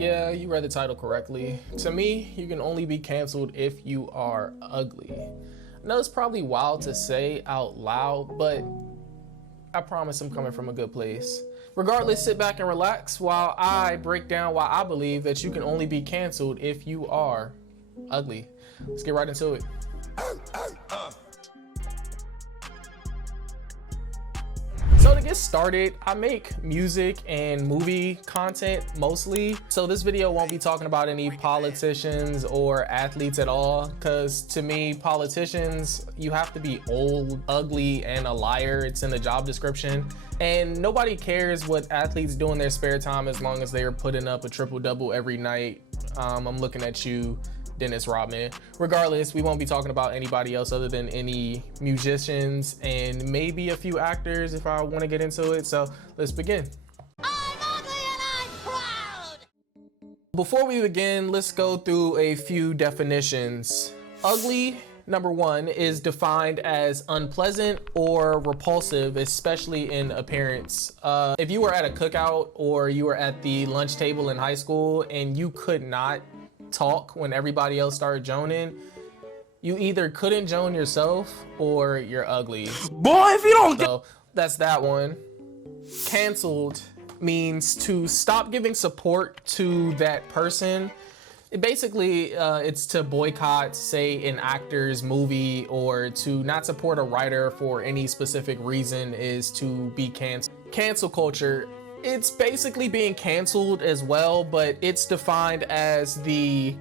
Yeah, you read the title correctly. To me, you can only be canceled if you are ugly. I know it's probably wild to say out loud, but I promise I'm coming from a good place. Regardless, sit back and relax while I break down why I believe that you can only be canceled if you are ugly. Let's get right into it. So to get started, I make music and movie content mostly. So this video won't be talking about any politicians or athletes at all, because to me, politicians, you have to be old, ugly, and a liar. It's in the job description. And nobody cares what athletes do in their spare time as long as they're putting up a triple-double every night. I'm looking at you, Dennis Rodman. Regardless, we won't be talking about anybody else other than any musicians and maybe a few actors if I want to get into it. So let's begin. I'm ugly and I'm proud! Before we begin, let's go through a few definitions. Ugly, number one, is defined as unpleasant or repulsive, especially in appearance. If you were at a cookout or you were at the lunch table in high school and you could not talk when everybody else started joning, you either couldn't join yourself or you're ugly. Boy, if you don't get... So that's that one. Canceled means to stop giving support to that person. It's to boycott, say, an actor's movie, or to not support a writer for any specific reason is to be canceled. Cancel culture, it's basically being canceled as well, but it's defined as the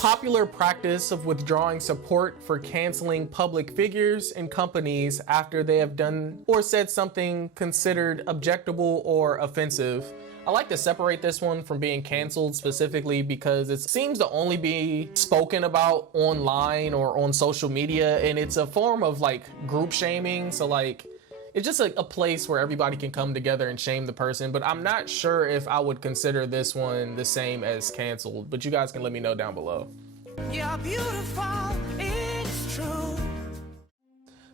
popular practice of withdrawing support for canceling public figures and companies after they have done or said something considered objectionable or offensive. I like to separate this one from being canceled specifically because it seems to only be spoken about online or on social media, and it's a form of like group shaming. So like, it's just a place where everybody can come together and shame the person, but I'm not sure if I would consider this one the same as canceled, but you guys can let me know down below. You're beautiful, it's true.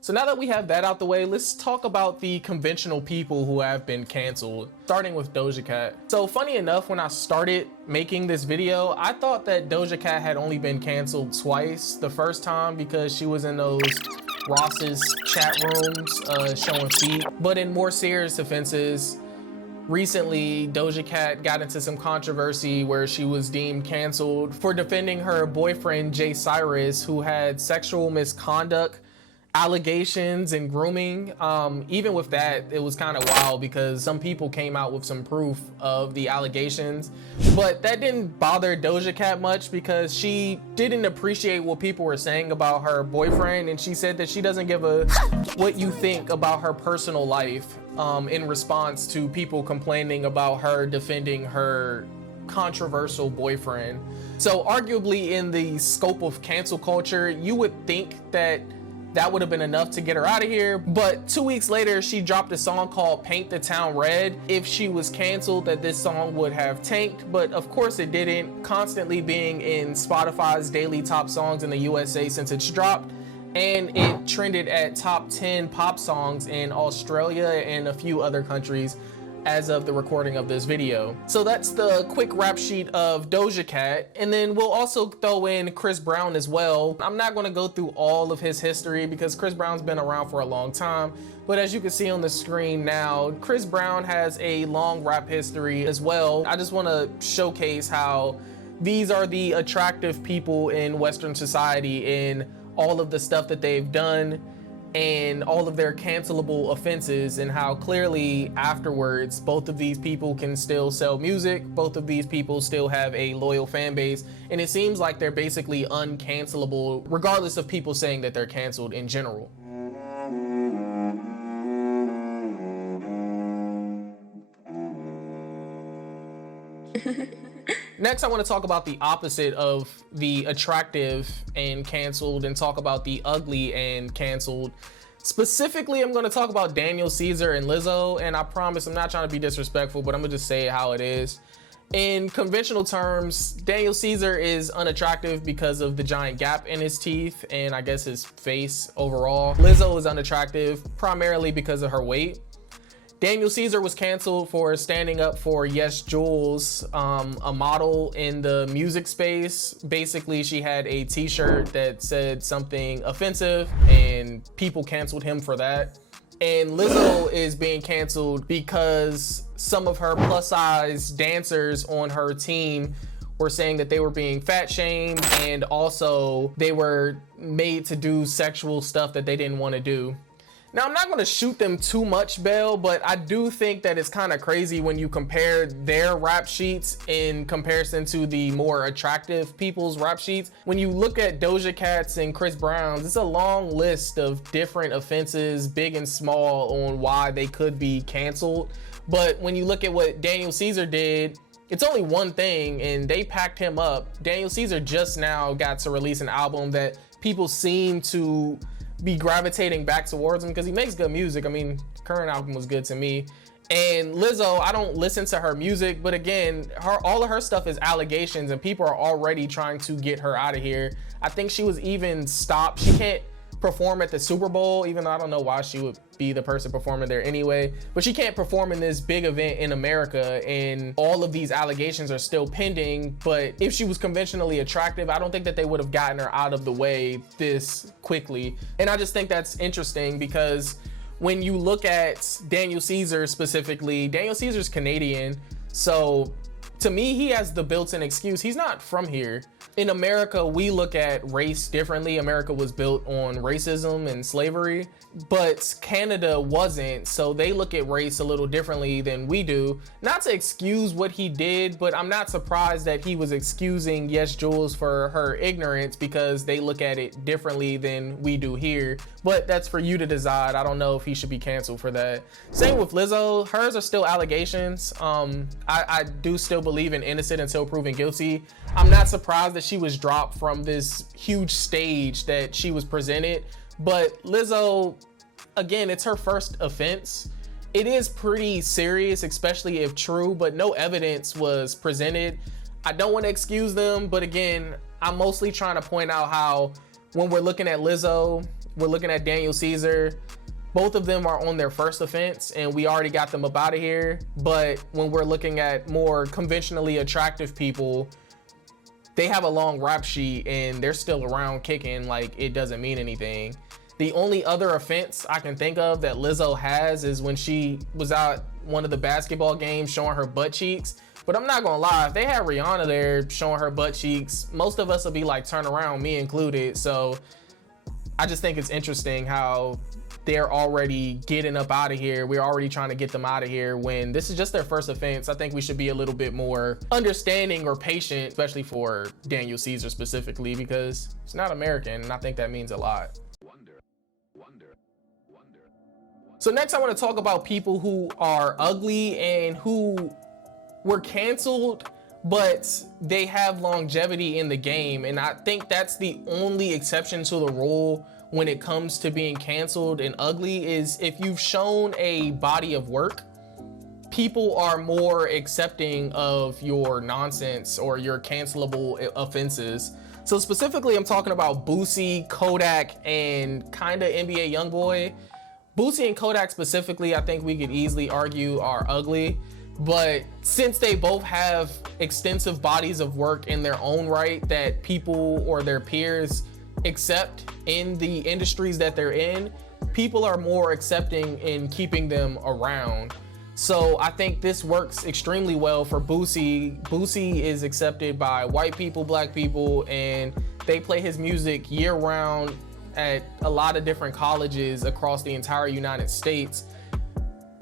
So now that we have that out the way, let's talk about the conventional people who have been canceled, starting with Doja Cat. So funny enough, when I started making this video, I thought that Doja Cat had only been canceled twice. The first time because she was in those Ross's chat rooms showing feet, but in more serious offenses, recently Doja Cat got into some controversy where she was deemed canceled for defending her boyfriend Jay Cyrus, who had sexual misconduct allegations and grooming. Even with that, it was kind of wild because some people came out with some proof of the allegations, but that didn't bother Doja Cat much because she didn't appreciate what people were saying about her boyfriend, and she said that she doesn't give a what you think about her personal life in response to people complaining about her defending her controversial boyfriend. So arguably, in the scope of cancel culture, you would think that would have been enough to get her out of here. But 2 weeks later, she dropped a song called Paint the Town Red. If she was canceled, that this song would have tanked, but of course it didn't, constantly being in Spotify's daily top songs in the USA since it's dropped. And it trended at top 10 pop songs in Australia and a few other countries as of the recording of this video. So that's the quick rap sheet of Doja Cat. And then we'll also throw in Chris Brown as well. I'm not gonna go through all of his history because Chris Brown's been around for a long time. But as you can see on the screen now, Chris Brown has a long rap history as well. I just wanna showcase how these are the attractive people in Western society in all of the stuff that they've done and all of their cancelable offenses, and how clearly afterwards both of these people can still sell music, both of these people still have a loyal fan base, and it seems like they're basically uncancelable regardless of people saying that they're canceled in general. Next, I want to talk about the opposite of the attractive and canceled and talk about the ugly and canceled. Specifically, I'm going to talk about Daniel Caesar and Lizzo, and I promise I'm not trying to be disrespectful, but I'm going to just say it how it is. In conventional terms, Daniel Caesar is unattractive because of the giant gap in his teeth and I guess his face overall. Lizzo is unattractive primarily because of her weight. Daniel Caesar was canceled for standing up for Yes Jules, a model in the music space. Basically, she had a t-shirt that said something offensive and people canceled him for that. And Lizzo is being canceled because some of her plus size dancers on her team were saying that they were being fat shamed, and also they were made to do sexual stuff that they didn't want to do. Now, I'm not going to shoot them too much bail, but I do think that it's kind of crazy when you compare their rap sheets in comparison to the more attractive people's rap sheets. When you look at Doja Cat's and Chris Brown's, it's a long list of different offenses, big and small, on why they could be canceled. But when you look at what Daniel Caesar did, it's only one thing, and they packed him up. Daniel Caesar just now got to release an album that people seem to be gravitating back towards him because he makes good music. I mean, the current album was good to me. And Lizzo, I don't listen to her music, but again, all of her stuff is allegations and people are already trying to get her out of here. I think she was even stopped. She can't perform at the Super Bowl, even though I don't know why she would be the person performing there anyway, but she can't perform in this big event in America, and all of these allegations are still pending. But if she was conventionally attractive, I don't think that they would have gotten her out of the way this quickly. And I just think that's interesting because when you look at Daniel Caesar specifically, Daniel Caesar's Canadian, so to me, he has the built-in excuse. He's not from here. In America, we look at race differently. America was built on racism and slavery, but Canada wasn't. So they look at race a little differently than we do. Not to excuse what he did, but I'm not surprised that he was excusing Yes Jules for her ignorance because they look at it differently than we do here. But that's for you to decide. I don't know if he should be canceled for that. Same with Lizzo. Hers are still allegations. I do still believe in innocent until proven guilty. I'm not surprised that she was dropped from this huge stage that she was presented. But Lizzo, again, it's her first offense. It is pretty serious, especially if true, but no evidence was presented. I don't want to excuse them, but again, I'm mostly trying to point out how when we're looking at Lizzo, we're looking at Daniel Caesar, both of them are on their first offense and we already got them up out of here. But when we're looking at more conventionally attractive people, they have a long rap sheet and they're still around kicking like it doesn't mean anything. The only other offense I can think of that Lizzo has is when she was out one of the basketball games showing her butt cheeks. But I'm not gonna lie, if they had Rihanna there showing her butt cheeks, most of us would be like, turn around, me included. So I just think it's interesting how they're already getting up out of here. We're already trying to get them out of here when this is just their first offense. I think we should be a little bit more understanding or patient, especially for Daniel Caesar specifically, because it's not American, and I think that means a lot. So next I want to talk about people who are ugly and who were canceled, but they have longevity in the game. And I think that's the only exception to the rule when it comes to being canceled and ugly, is if you've shown a body of work, people are more accepting of your nonsense or your cancelable offenses. So specifically, I'm talking about Boosie, Kodak, and kinda NBA Youngboy. Boosie and Kodak specifically, I think we could easily argue are ugly, but since they both have extensive bodies of work in their own right that people or their peers accept in the industries that they're in, people are more accepting in keeping them around. So I think this works extremely well for Boosie. Boosie is accepted by white people, black people, and they play his music year round at a lot of different colleges across the entire United States.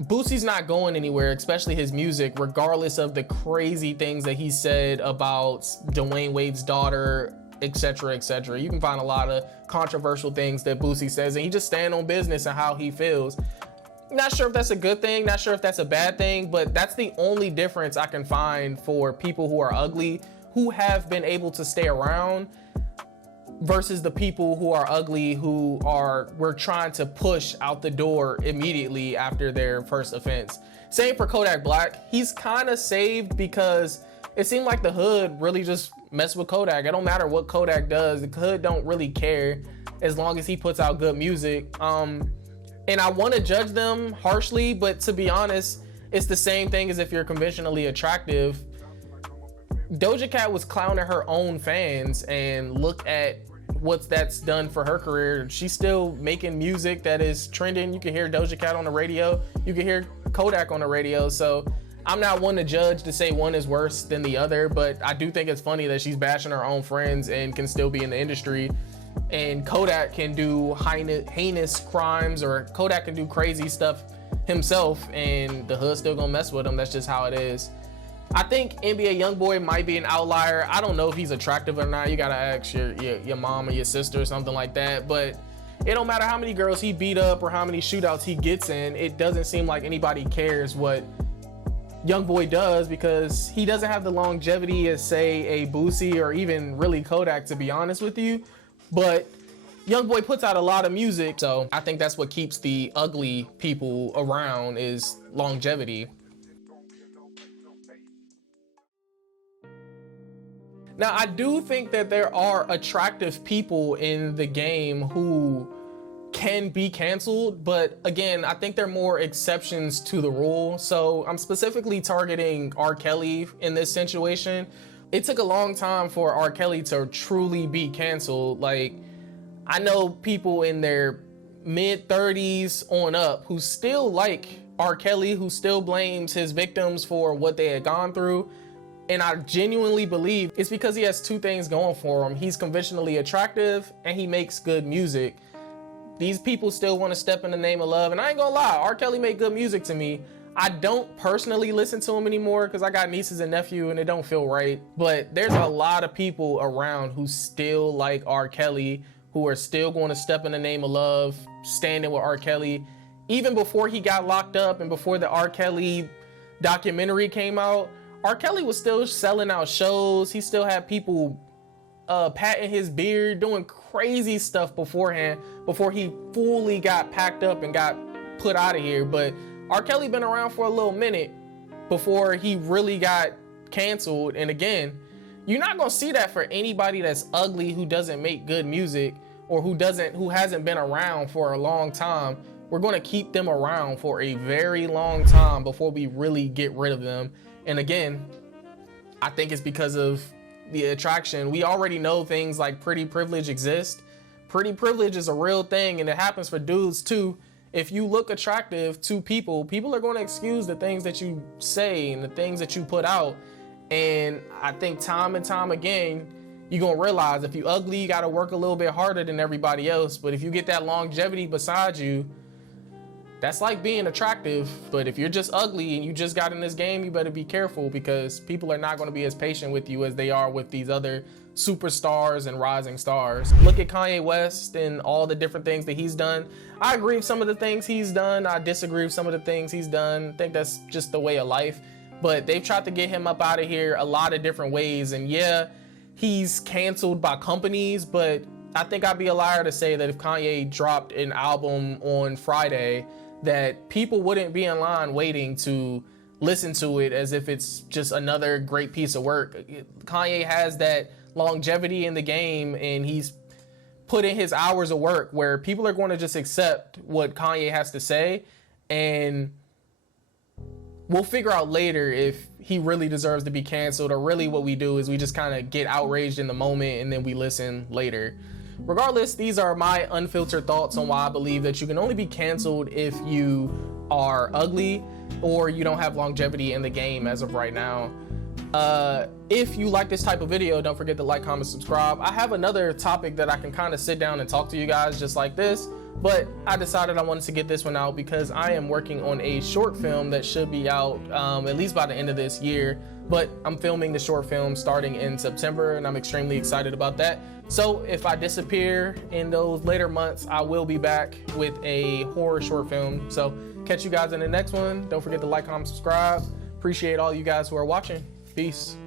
Boosie's not going anywhere, especially his music, regardless of the crazy things that he said about Dwayne Wade's daughter, etc., etc. You can find a lot of controversial things that Boosie says, and he just stand on business and how he feels. Not sure if that's a good thing, not sure if that's a bad thing, but that's the only difference I can find for people who are ugly, who have been able to stay around, versus the people who are ugly, who we're trying to push out the door immediately after their first offense. Same for Kodak Black. He's kind of saved because it seemed like the hood really just messed with Kodak. It don't matter what Kodak does. The hood don't really care as long as he puts out good music. And I want to judge them harshly, but to be honest, it's the same thing as if you're conventionally attractive. Doja Cat was clowning her own fans, and look at what that's done for her career. She's still making music that is trending. You can hear Doja Cat on the radio. You can hear Kodak on the radio. So I'm not one to judge to say one is worse than the other, but I do think it's funny that she's bashing her own friends and can still be in the industry. And Kodak can do heinous crimes, or Kodak can do crazy stuff himself, and the hood still gonna mess with him. That's just how it is. I think NBA YoungBoy might be an outlier. I don't know if he's attractive or not. You gotta ask your mom or your sister or something like that. But it don't matter how many girls he beat up or how many shootouts he gets in. It doesn't seem like anybody cares what YoungBoy does, because he doesn't have the longevity as, say, a Boosie or even really Kodak, to be honest with you. But YoungBoy puts out a lot of music, so I think that's what keeps the ugly people around, is longevity. Now, I do think that there are attractive people in the game who can be canceled, but again, I think they're more exceptions to the rule. So I'm specifically targeting R. Kelly in this situation. It took a long time for R. Kelly to truly be canceled. Like, I know people in their mid-30s on up who still like R. Kelly, who still blames his victims for what they had gone through. And I genuinely believe it's because he has two things going for him. He's conventionally attractive and he makes good music. These people still want to step in the name of love. And I ain't gonna lie, R. Kelly made good music to me. I don't personally listen to him anymore because I got nieces and nephew and it don't feel right. But there's a lot of people around who still like R. Kelly, who are still going to step in the name of love, standing with R. Kelly. Even before he got locked up and before the R. Kelly documentary came out, R. Kelly was still selling out shows. He still had people patting his beard, doing crazy stuff beforehand, before he fully got packed up and got put out of here. But R. Kelly been around for a little minute before he really got canceled. And again, you're not gonna see that for anybody that's ugly, who doesn't make good music, or who hasn't been around for a long time. We're gonna keep them around for a very long time before we really get rid of them. And again, I think it's because of the attraction. We already know things like pretty privilege exist. Pretty privilege is a real thing, and it happens for dudes too. If you look attractive to people, people are going to excuse the things that you say and the things that you put out. And I think time and time again, you're going to realize if you ugly, you got to work a little bit harder than everybody else. But if you get that longevity beside you, that's like being attractive. But if you're just ugly and you just got in this game, you better be careful, because people are not going to be as patient with you as they are with these other superstars and rising stars. Look at Kanye West and all the different things that he's done. I agree with some of the things he's done. I disagree with some of the things he's done. I think that's just the way of life. But they've tried to get him up out of here a lot of different ways. And yeah, he's canceled by companies, but I think I'd be a liar to say that if Kanye dropped an album on Friday, that people wouldn't be in line waiting to listen to it as if it's just another great piece of work. Kanye has that longevity in the game, and he's put in his hours of work where people are going to just accept what Kanye has to say, and we'll figure out later if he really deserves to be canceled, or really what we do is we just kind of get outraged in the moment and then we listen later. Regardless, these are my unfiltered thoughts on why I believe that you can only be canceled if you are ugly or you don't have longevity in the game as of right now. If you like this type of video, don't forget to like, comment, subscribe. I have another topic that I can kind of sit down and talk to you guys just like this, but I decided I wanted to get this one out because I am working on a short film that should be out at least by the end of this year. But I'm filming the short film starting in September, and I'm extremely excited about that. So if I disappear in those later months, I will be back with a horror short film. So catch you guys in the next one. Don't forget to like, comment, subscribe. Appreciate all you guys who are watching. Peace.